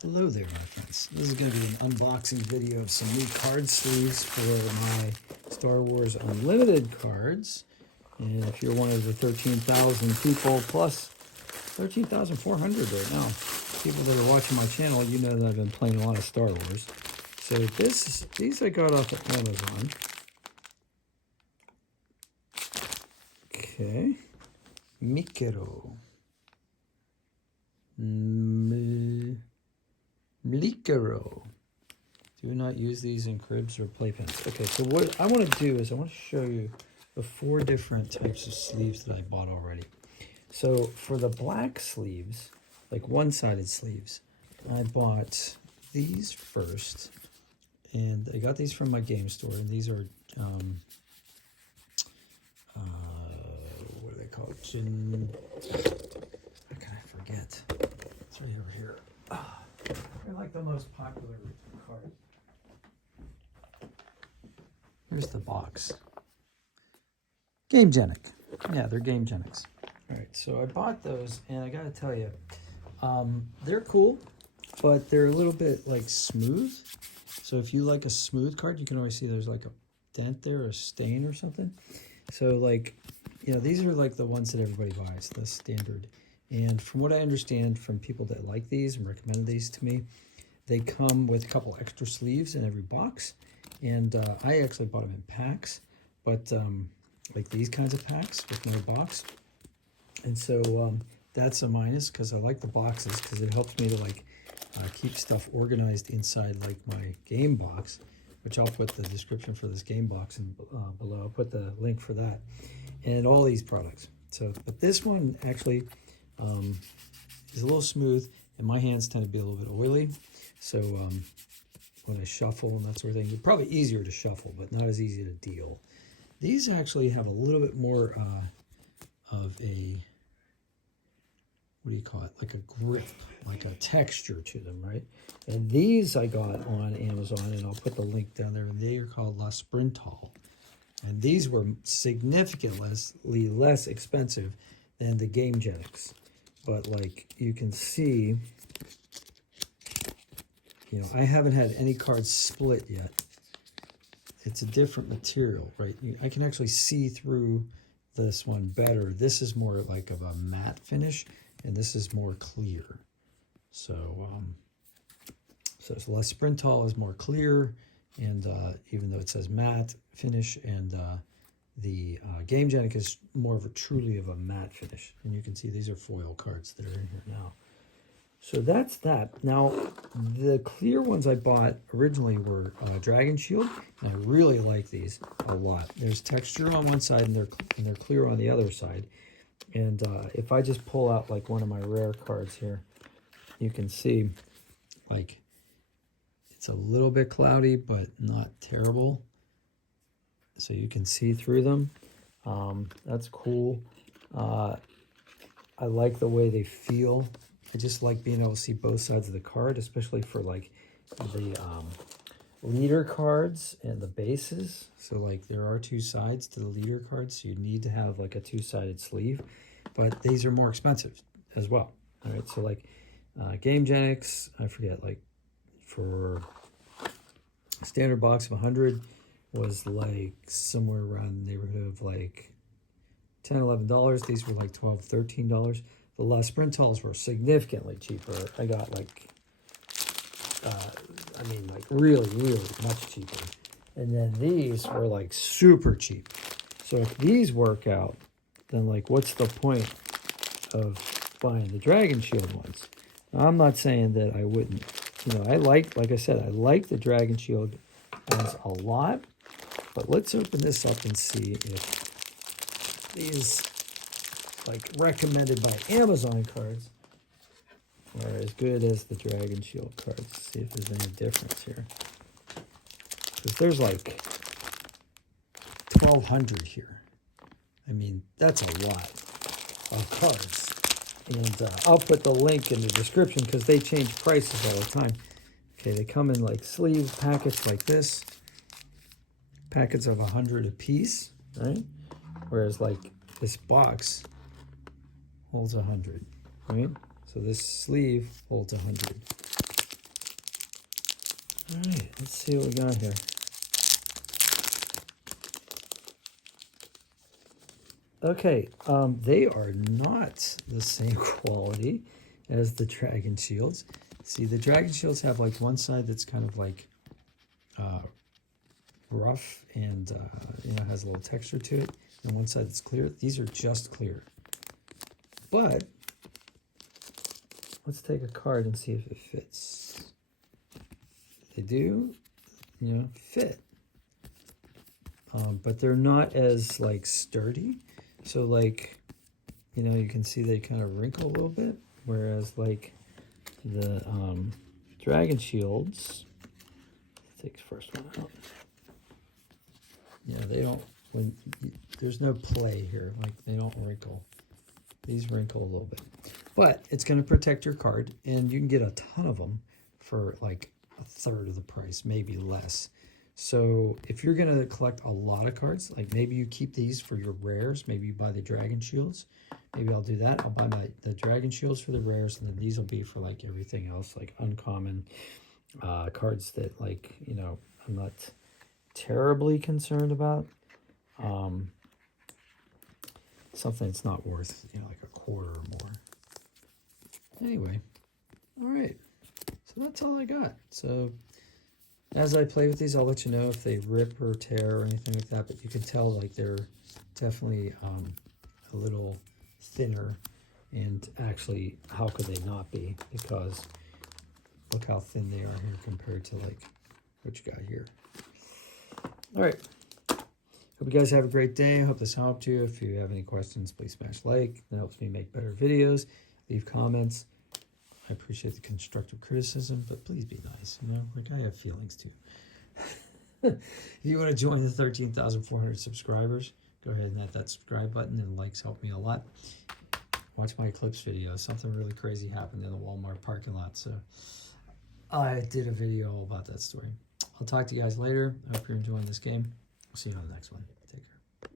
Hello there, my friends. This is going to be an unboxing video of some new card sleeves for my Star Wars Unlimited cards. And if you're one of the 13,000 people plus 13,400 right now, people that are watching my channel, you know that I've been playing a lot of Star Wars. So these I got off of Amazon. Okay. Mikero. Mlikero. Do not use these in cribs or playpens. Okay, so what I want to do is I want to show you the 4 different types of sleeves that I bought already. So for the black sleeves, like one-sided sleeves, I bought these first. And I got these from my game store. And these are, what are they called? How can I forget? It's right over here. They're like the most popular cards. Here's the box. Gamegenic. Yeah, they're Gamegenics. All right, so I bought those, and I gotta tell you, they're cool, but they're a little bit like smooth. So if you like a smooth card, you can always see there's like a dent there, or a stain or something. So like, you know, these are like the ones that everybody buys, the standard. And from what I understand from people that like these and recommend these to me, they come with a couple extra sleeves in every box. And I actually bought them in packs, but like these kinds of packs with no box. And so that's a minus, because I like the boxes, because it helps me to like keep stuff organized inside like my game box, which I'll put the description for this game box in, below. I'll put the link for that and all these products. So, but this one actually is a little smooth, and my hands tend to be a little bit oily. So when I shuffle and that sort of thing, it's probably easier to shuffle, but not as easy to deal. These actually have a little bit more of a, what do you call it? Like a grip, like a texture to them, right? And these I got on Amazon, and I'll put the link down there. They are called La Sprintal. And these were significantly less expensive than the Gamegenics. But like you can see, you know, I haven't had any cards split yet. It's a different material, right? I can actually see through this one better. This is more like of a matte finish, and this is more clear. So, so La Sprintal is more clear, and even though it says matte finish, and the Gamegenic is more of a truly of a matte finish. And you can see these are foil cards that are in here now. So that's that. Now, the clear ones I bought originally were Dragon Shield, and I really like these a lot. There's texture on one side, and they're clear on the other side. And if I just pull out like one of my rare cards here, you can see like it's a little bit cloudy, but not terrible. So you can see through them. That's cool. I like the way they feel. I just like being able to see both sides of the card, especially for like the leader cards and the bases. So like there are 2 sides to the leader cards, so you need to have like a 2-sided sleeve, but these are more expensive as well. All right, so like Gamegenics, I forget, like for a standard box of 100 was like somewhere around the neighborhood of like $10-11. These were like $12-13. The La Sprintals were significantly cheaper. I got like, I mean, like really, really much cheaper. And then these were like super cheap. So if these work out, then like what's the point of buying the Dragon Shield ones? Now, I'm not saying that I wouldn't. You know, like I said, I like the Dragon Shield ones a lot. But let's open this up and see if these, like recommended by Amazon cards, are as good as the Dragon Shield cards. See if there's any difference here. Because there's like 1,200 here. I mean, that's a lot of cards. And I'll put the link in the description, because they change prices all the time. Okay, they come in like sleeve packets like this. Packets of 100 a piece, right? Whereas like this box holds 100, right? So this sleeve holds 100. All right, let's see what we got here. Okay, they are not the same quality as the Dragon Shields. See, the Dragon Shields have like one side that's kind of like rough and you know, has a little texture to it, and one side that's clear. These are just clear. But let's take a card and see if it fits. They do, you know, fit. But they're not as like sturdy. So like, you know, you can see they kind of wrinkle a little bit. Whereas like the Dragon Shields, let's take the first one out. Yeah, they don't, there's no play here. Like they don't wrinkle. These wrinkle a little bit. But it's going to protect your card, and you can get a ton of them for like a third of the price, maybe less. So if you're going to collect a lot of cards, like maybe you keep these for your rares, maybe you buy the Dragon Shields. Maybe I'll do that. I'll buy the Dragon Shields for the rares, and then these will be for like everything else, like uncommon cards that, like, you know, I'm not terribly concerned about. Something that's not worth, you know, like a quarter or more. Anyway, all right. So that's all I got. So as I play with these, I'll let you know if they rip or tear or anything like that. But you can tell like they're definitely a little thinner. And actually, how could they not be? Because look how thin they are here compared to like what you got here. All right. Hope you guys have a great day. I hope this helped you. If you have any questions, please smash like. That helps me make better videos. Leave comments. I appreciate the constructive criticism, but please be nice. You know, like I have feelings too. If you want to join the 13,400 subscribers, go ahead and hit that subscribe button, and likes help me a lot. Watch my Eclipse video. Something really crazy happened in the Walmart parking lot, so I did a video all about that story. I'll talk to you guys later. I hope you're enjoying this game. See you on the next one.